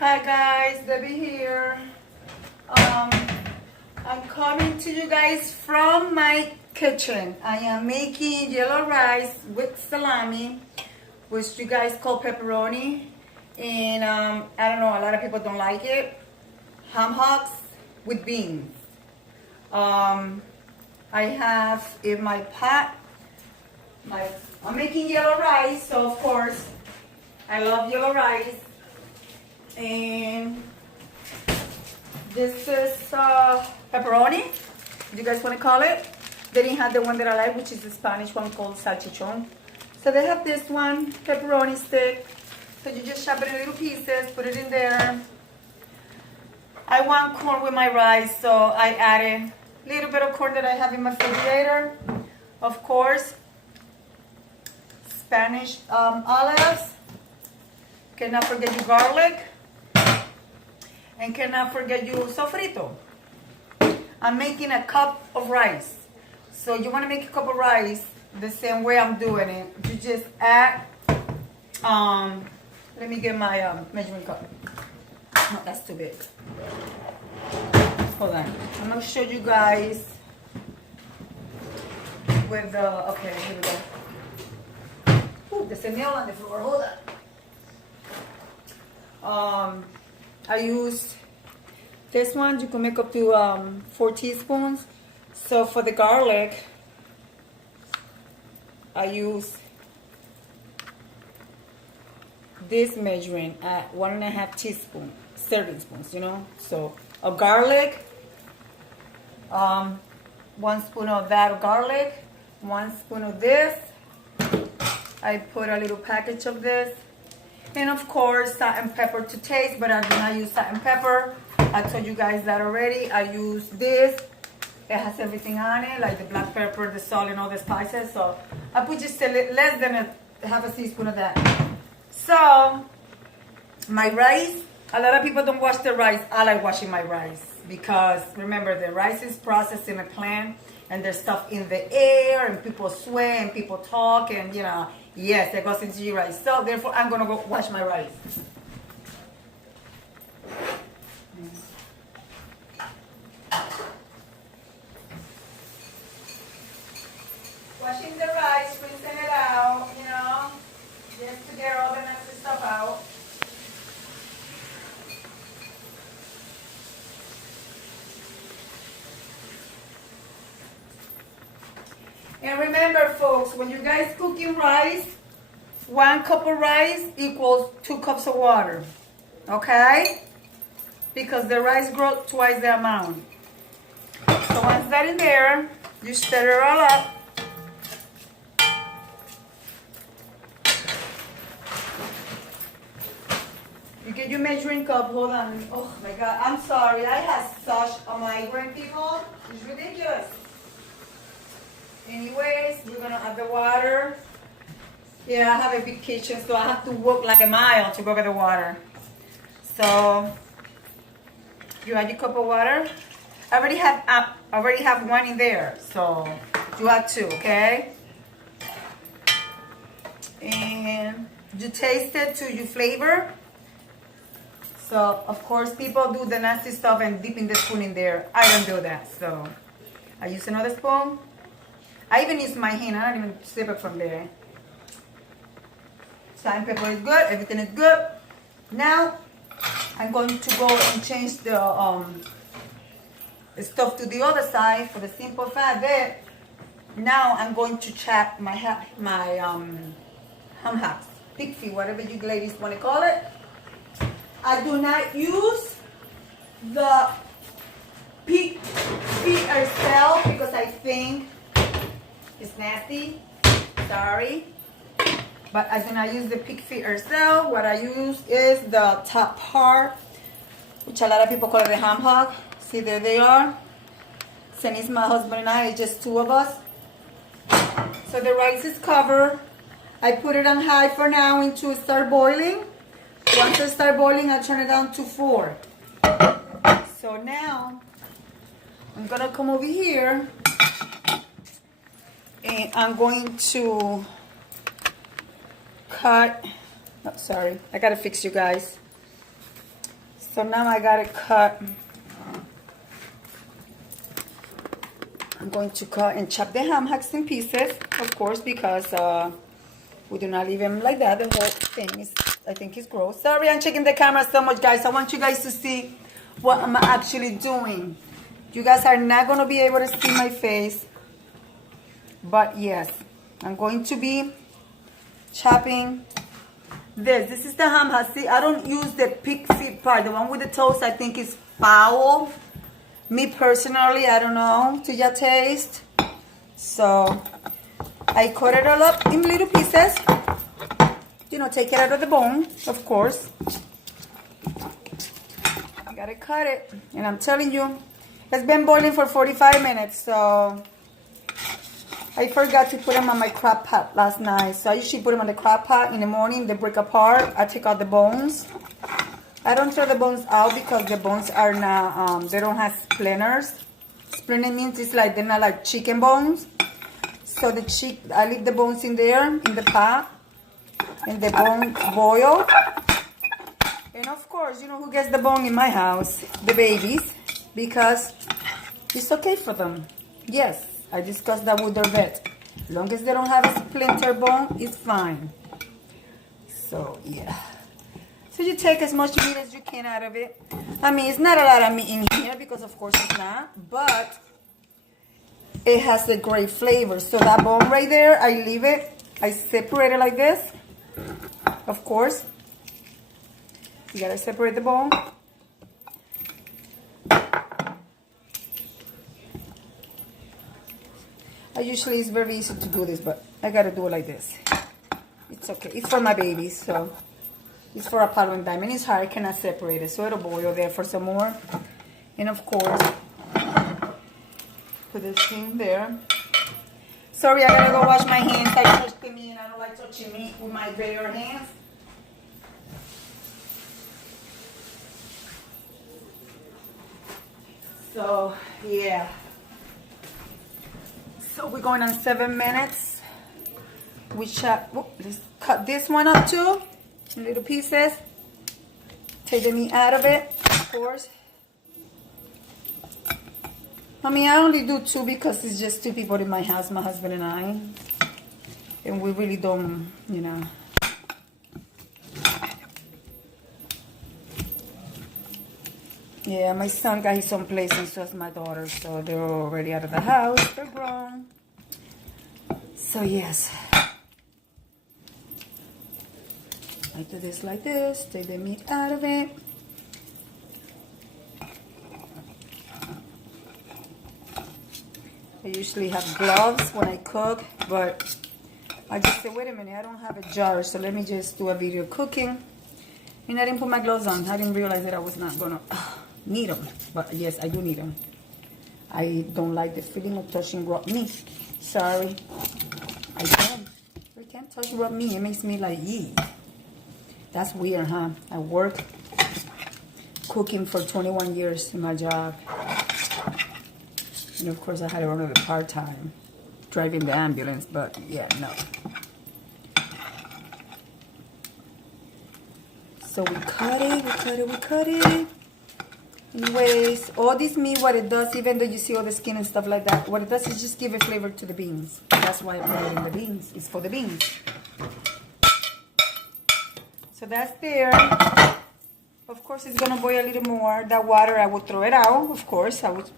Hi guys, Debbie here. I'm coming to you guys from my kitchen. I am making yellow rice with salami, which you guys call pepperoni. And I don't know, a lot of people don't like it. Ham hocks with beans. I have in my pot, I'm making yellow rice, so of course, I love yellow rice. And this is pepperoni, you guys want to call it. They didn't have the one that I like, which is the Spanish one called salchichon. So they have this one, pepperoni stick. So you just chop it in little pieces, put it in there. I want corn with my rice, so I added a little bit of corn that I have in my refrigerator. Of course, Spanish olives. Cannot forget your garlic. And cannot forget your sofrito. I'm making a cup of rice. So you want to make a cup of rice the same way I'm doing it. You just add, let me get my measuring cup. No, that's too big. Hold on. I'm going to show you guys with the, okay, here we go. Ooh, there's a nail on the floor. Hold on. I use this one. You can make up to 4 teaspoons. So for the garlic, I use this measuring at 1.5 teaspoon, serving spoons, you know. So of garlic, 1 spoon of that garlic, 1 spoon of this. I put a little package of this. And of course, salt and pepper to taste, but I do not use salt and pepper. I told you guys that already. I use this. It has everything on it, like the black pepper, the salt, and all the spices. So I put just less than half a teaspoon of that. So my rice, a lot of people don't wash the rice. I like washing my rice because remember, the rice is processed in a plant, and there's stuff in the air, and people sweat, and people talk, and you know. Yes, that goes into your rice. So therefore, I'm going to go wash my rice. Washing the rice, rinsing it out, you know, just to get all the nasty stuff out. And remember, folks, when you guys cooking rice, 1 cup of rice equals 2 cups of water. Okay? Because the rice grows twice the amount. So once that in there, you stir it all up. You get your measuring cup. Hold on. Oh my God. I'm sorry. I have such a migraine, people. It's ridiculous. Anyways, we're going to add the water. Yeah, I have a big kitchen, so I have to walk like a mile to go get the water. So, you add your cup of water. I already have 1 in there, so you add 2, okay? And you taste it to your flavor. So, of course, people do the nasty stuff and dipping the spoon in there. I don't do that, so I use another spoon. I even use my hand. I don't even sip it from there. Salt and pepper is good. Everything is good. Now, I'm going to go and change the stuff to the other side for the simple fact that now I'm going to chop my ham hocks, pig feet, whatever you ladies want to call it. I do not use the pig feet itself because I think it's nasty. Sorry. But I do not use the pig feet herself. What I use is the top part, which a lot of people call it the ham hock. See, there they are. Since it's my husband and I, it's just 2 of us. So the rice is covered. I put it on high for now until it starts boiling. Once it starts boiling, I turn it down to 4. So now, I'm going to come over here. And I'm going to cut, oh, sorry, I gotta fix you guys. So now I got it cut. I'm going to cut and chop the ham hocks in pieces, of course, because we do not leave them like that. The whole thing is, I think, is gross. Sorry, I'm checking the camera so much, guys. I want you guys to see what I'm actually doing. You guys are not going to be able to see my face, but yes, I'm going to be chopping this. This is the ham hock. See, I don't use the pig feet part. The one with the toes, I think, is foul. Me personally, I don't know, to your taste. So I cut it all up in little pieces. You know, take it out of the bone, of course. I gotta cut it. And I'm telling you, it's been boiling for 45 minutes. So I forgot to put them on my crock pot last night. So I usually put them on the crock pot in the morning. They break apart. I take out the bones. I don't throw the bones out because the bones are not, they don't have splinters. Splinter means it's like, they're not like chicken bones. So I leave the bones in there, in the pot. And the bones boil. And of course, you know who gets the bone in my house? The babies. Because it's okay for them. Yes, I discussed that with their vet. As long as they don't have a splinter bone, it's fine. So, yeah. So you take as much meat as you can out of it. I mean, it's not a lot of meat in here because of course it's not, but it has a great flavor. So that bone right there, I leave it. I separate it like this. Of course, you gotta separate the bone. Usually it's very easy to do this, but I gotta do it like this. It's okay. It's for my babies, so. It's for a Apollo and Diamond. It's hard, I cannot separate it. So it'll boil there for some more. And of course, put this thing there. Sorry, I gotta go wash my hands. I touched the meat and I don't like touching meat with my bare hands. So, yeah. So we're going on 7 minutes. We chop, let's cut this one up too. In little pieces. Take the meat out of it, of course. I mean, I only do 2 because it's just 2 people in my house, my husband and I. And we really don't, you know. Yeah, my son got his own place and so does my daughter. So they're already out of the house. They're grown. So yes. I do this like this, take the meat out of it. I usually have gloves when I cook, but I just said, wait a minute, I don't have a jar, so let me just do a video cooking. And I didn't put my gloves on. I didn't realize that I was not gonna need them, but yes, I do need them. I don't like the feeling of touching raw meat. Sorry, I can't touch raw meat. It makes me like, eat. That's weird, huh? I work cooking for 21 years in my job. And of course I had to run it part-time, driving the ambulance, but yeah, no. So we cut it. Anyways, all this meat, what it does, even though you see all the skin and stuff like that, what it does is just give a flavor to the beans. That's why I put it in the beans. It's for the beans. So that's there. Of course, it's gonna boil a little more. That water, I will throw it out. Of course, I would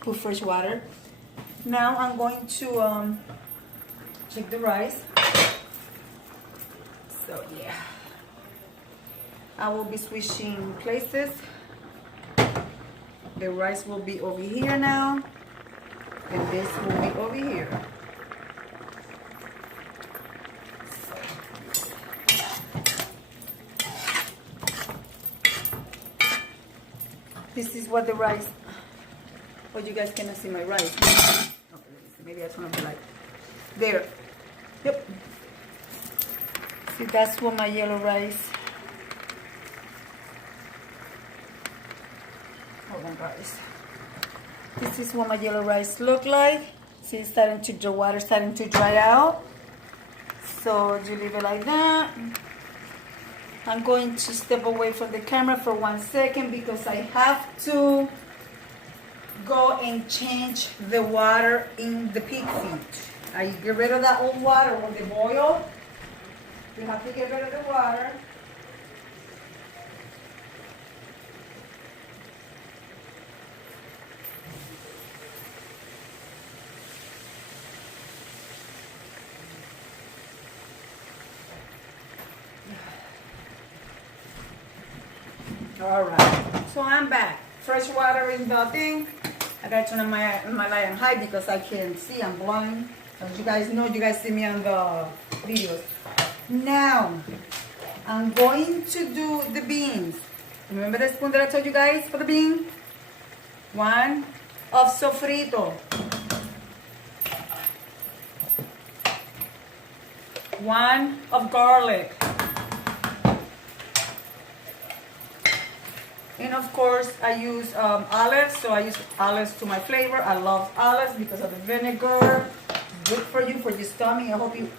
put fresh water. Now I'm going to check the rice. So yeah, I will be switching places. The rice will be over here now, and this will be over here. This is what the rice, but you guys cannot see my rice. Okay, maybe I just want to be like, there. Yep. See, that's what my yellow rice. Hold on, guys. This is what my yellow rice look like. See, it's starting to, the water starting to dry out. So you leave it like that. I'm going to step away from the camera for 1 second because I have to go and change the water in the pig feed. I get rid of that old water when they boil. You have to get rid of the water. All right, so I'm back. Fresh water in the thing. I got to turn on my light on high because I can't see. I'm blind. As you guys know, you guys see me on the videos. Now, I'm going to do the beans. Remember the spoon that I told you guys for the bean? 1 of sofrito. 1 of garlic. And of course, I use olives, so I use olives to my flavor. I love olives because of the vinegar. Good for you, for your stomach. I hope you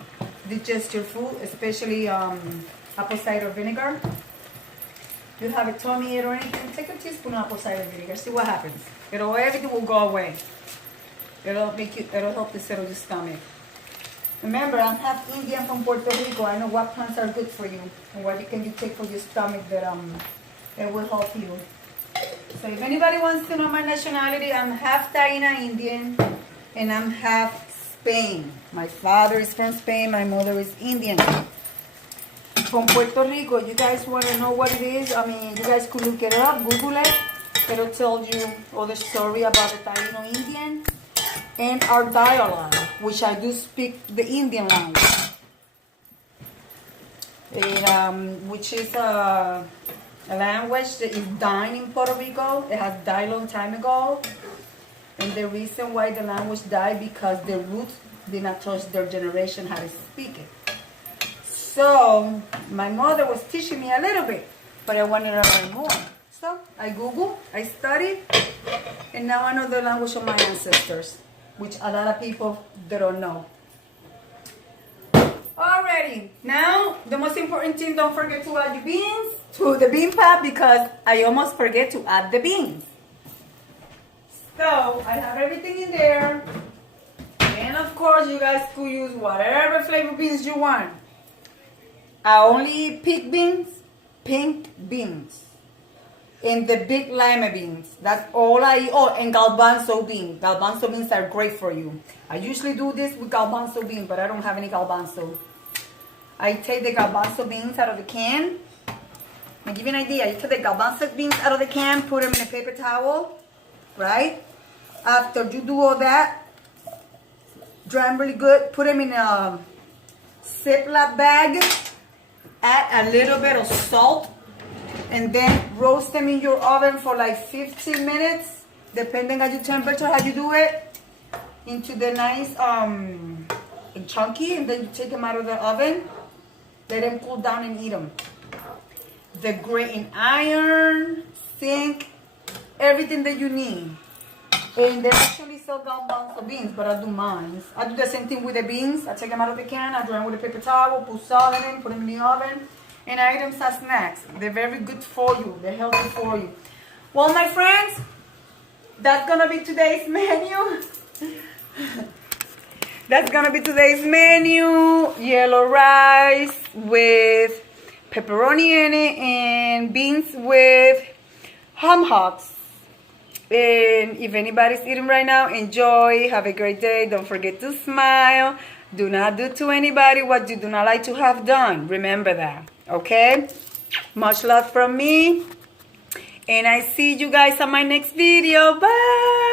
digest your food, especially apple cider vinegar. If you have a tummy ache or anything, take a teaspoon of apple cider vinegar. See what happens. Everything will go away. It'll help to settle your stomach. Remember, I'm half Indian from Puerto Rico. I know what plants are good for you and what can you take for your stomach that it will help you. So if anybody wants to know my nationality, I'm half Taina Indian and I'm half Spain. My father is from Spain, my mother is Indian. From Puerto Rico, you guys want to know what it is? I mean, you guys could look it up, Google it. It'll tell you all the story about the Taino Indian and our dialogue, which I do speak the Indian language. Which is a language that is dying in Puerto Rico. It has died a long time ago. And the reason why the language died because the roots did not touch their generation how to speak it. So my mother was teaching me a little bit, but I wanted to learn more. So I Googled, I studied, and now I know the language of my ancestors, which a lot of people, they don't know. Alrighty, now the most important thing, don't forget to add your beans to the bean pot because I almost forget to add the beans. So I have everything in there, and of course you guys could use whatever flavor beans you want. I only eat pink beans, and the big lima beans. That's all I eat. Oh, and garbanzo beans. Garbanzo beans are great for you. I usually do this with garbanzo beans, but I don't have any garbanzo. I take the garbanzo beans out of the can. I'll give you an idea. You take the garbanzo beans out of the can, put them in a paper towel, right? After you do all that, dry them really good, put them in a Ziploc bag, add a little bit of salt, and then roast them in your oven for like 15 minutes, depending on your temperature, how you do it, into the nice chunky, and then you take them out of the oven, let them cool down and eat them. The grating iron, sink, everything that you need. And they actually sell garbanzo beans, but I do mine. I do the same thing with the beans. I take them out of the can, I dry them with a paper towel, put salt in them, put them in the oven, and I eat them as snacks. They're very good for you. They're healthy for you. Well, my friends, that's gonna be today's menu. That's gonna be today's menu. Yellow rice with pepperoni in it and beans with ham hocks. And if anybody's eating right now, enjoy. Have a great day. Don't forget to smile. Do not do to anybody what you do not like to have done. Remember that. Okay? Much love from me. And I see you guys on my next video. Bye.